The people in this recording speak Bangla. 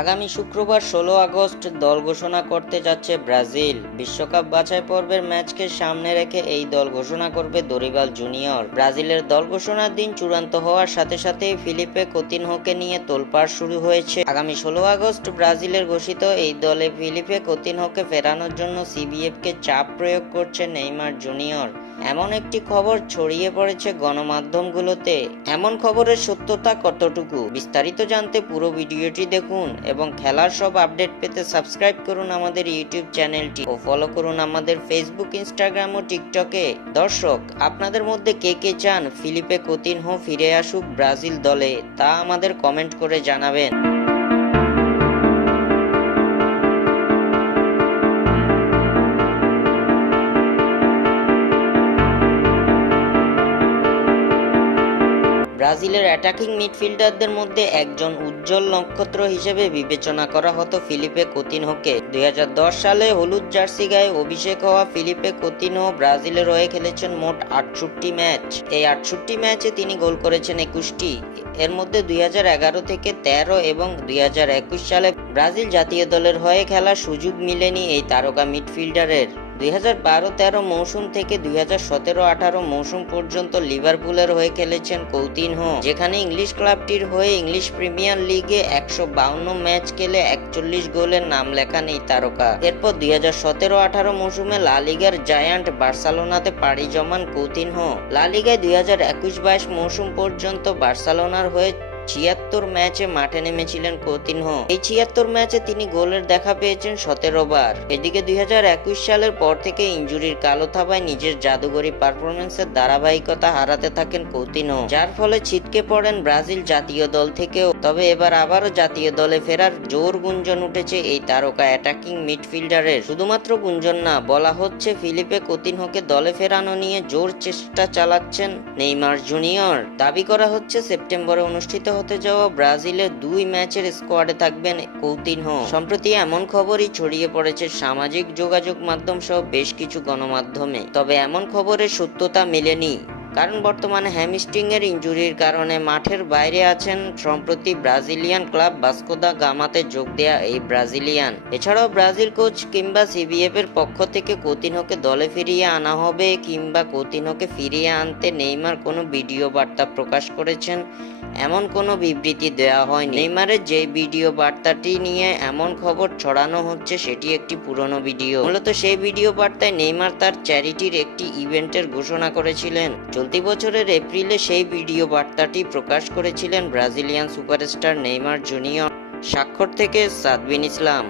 আগামী শুক্রবার ১৬ আগস্ট দল ঘোষণা করতে যাচ্ছে ব্রাজিল। বিশ্বকাপ বাছাই পর্বের ম্যাচকে সামনে রেখে এই দল ঘোষণা করবে দরিবাল জুনিয়র। ব্রাজিলের দল ঘোষণার দিন চূড়ান্ত হওয়ার সাথে সাথেই ফিলিপে কুতিনহোকে নিয়ে তোলপাড় শুরু হয়েছে। আগামী ১৬ আগস্ট ব্রাজিলের ঘোষিত এই দলে ফিলিপে কুতিনহোকে ফেরানোর জন্য সিবিএফকে চাপ প্রয়োগ করছে নেইমার জুনিয়র। এমন একটি খবর ছড়িয়ে পড়েছে গণমাধ্যমগুলোতে। এমন খবরের সত্যতা কতটুকু, বিস্তারিত জানতে পুরো ভিডিওটি দেখুন এবং খেলার সব আপডেট পেতে সাবস্ক্রাইব করুন আমাদের ইউটিউব চ্যানেলটি ও ফলো করুন আমাদের ফেসবুক, ইনস্টাগ্রাম ও টিকটকে। দর্শক, আপনাদের মধ্যে কে কে চান ফিলিপে কুতিনহো ফিরে আসুক ব্রাজিল দলে, তা আমাদের কমেন্ট করে জানাবেন। ব্রাজিলের অ্যাটাকিং মিডফিল্ডারদের মধ্যে একজন উজ্জ্বল নক্ষত্র হিসেবে বিবেচনা করা হতো ফিলিপে কুতিনহোকে। ২০১০ সালে হলুদ জার্সি গায়ে অভিষেক হওয়া ফিলিপে কুতিনহো ব্রাজিলের হয়ে খেলেছেন মোট ৬৮ ম্যাচ। এই ৬৮ ম্যাচে তিনি গোল করেছেন ২১টি। এর মধ্যে ২০১১ থেকে ১৩ এবং ২০২১ সালে ব্রাজিল জাতীয় দলের হয়ে খেলার সুযোগ মিলেনি এই তারকা মিডফিল্ডারের। ২০১২-১৩ মৌসুম থেকে ২০১৭-১৮ মৌসুম পর্যন্ত লিভারপুলের হয়ে খেলেছেন কুতিনহো, যেখানে ইংলিশ ক্লাবটির হয়ে ইংলিশ প্রিমিয়ার লিগে ১৫২ ম্যাচ খেলে ৪১ গোলের নাম লেখান এই তারকা। এরপর ২০১৭-১৮ মৌসুমে লা লিগার জায়ান্ট বার্সেলোনাতে পাড়ি জমান কুতিনহো। লা লিগায় ২০২১-২২ মৌসুম পর্যন্ত বার্সেলোনার হয়ে ৭৬ ম্যাচে মাঠে নেমেছিলেন কুতিনহো। এই ৭৬ ম্যাচে তিনি গোলের দেখা পেয়েছেন ১৭ বার। এদিকে ২০২১ সালের পর থেকে ইনজুরির কালো থাবায় নিজের জাদুঘরী পারফরমেন্সের ধারাবাহিকতা হারাতে থাকেন কুতিনহো, যার ফলে ছিটকে পড়েন ব্রাজিল জাতীয় দল থেকেও। তবে এবার আবারও জাতীয় দলে ফেরার জোর গুঞ্জন উঠেছে এই তারকা অ্যাটাকিং মিডফিল্ডারের। শুধুমাত্র গুঞ্জন না, বলা হচ্ছে ফিলিপে কুতিনহোকে দলে ফেরানো নিয়ে জোর চেষ্টা চালাচ্ছেন নেইমার জুনিয়র। দাবি করা হচ্ছে সেপ্টেম্বরে অনুষ্ঠিত হতে যাওয়া ব্রাজিলের ২ ম্যাচের স্কোয়াডে থাকবেন কুতিনহো। সম্প্রতি এমন খবরই ছড়িয়ে পড়েছে সামাজিক যোগাযোগ মাধ্যম সহ বেশ কিছু গণমাধ্যমে। তবে এমন খবরের সত্যতা মেলেনি, কারণ বর্তমানে হ্যামস্ট্রিং এর ইনজুরির কারণে মাঠের বাইরে আছেন। সম্প্রতি ব্রাজিলিয়ান ক্লাব ভাস্কো দা গামাতে যোগ দেয়া এই ব্রাজিলিয়ান। এছাড়াও ব্রাজিল কোচ কিংবা সিবিএফ এর পক্ষ থেকে কুতিনহোকে দলে ফিরিয়ে আনা হবে কিংবা কুতিনহোকে ফিরিয়ে আনতে নেইমার কোনো ভিডিও বার্তা প্রকাশ করেছেন এমন কোনো বিবৃতি দেওয়া হয়নি। নেইমারের যে ভিডিও বার্তাটি নিয়ে এমন খবর ছড়ানো হচ্ছে সেটি একটি পুরনো ভিডিও। মূলত সেই ভিডিও বার্তায় নেইমার তার চ্যারিটির একটি ইভেন্টের ঘোষণা করেছিলেন। চলতি বছরের এপ্রিলে সেই ভিডিও বার্তাটি প্রকাশ করেছিলেন ব্রাজিলিয়ান সুপারস্টার নেইমার জুনিয়র। স্বাক্ষর থেকে সাদবিন ইসলাম।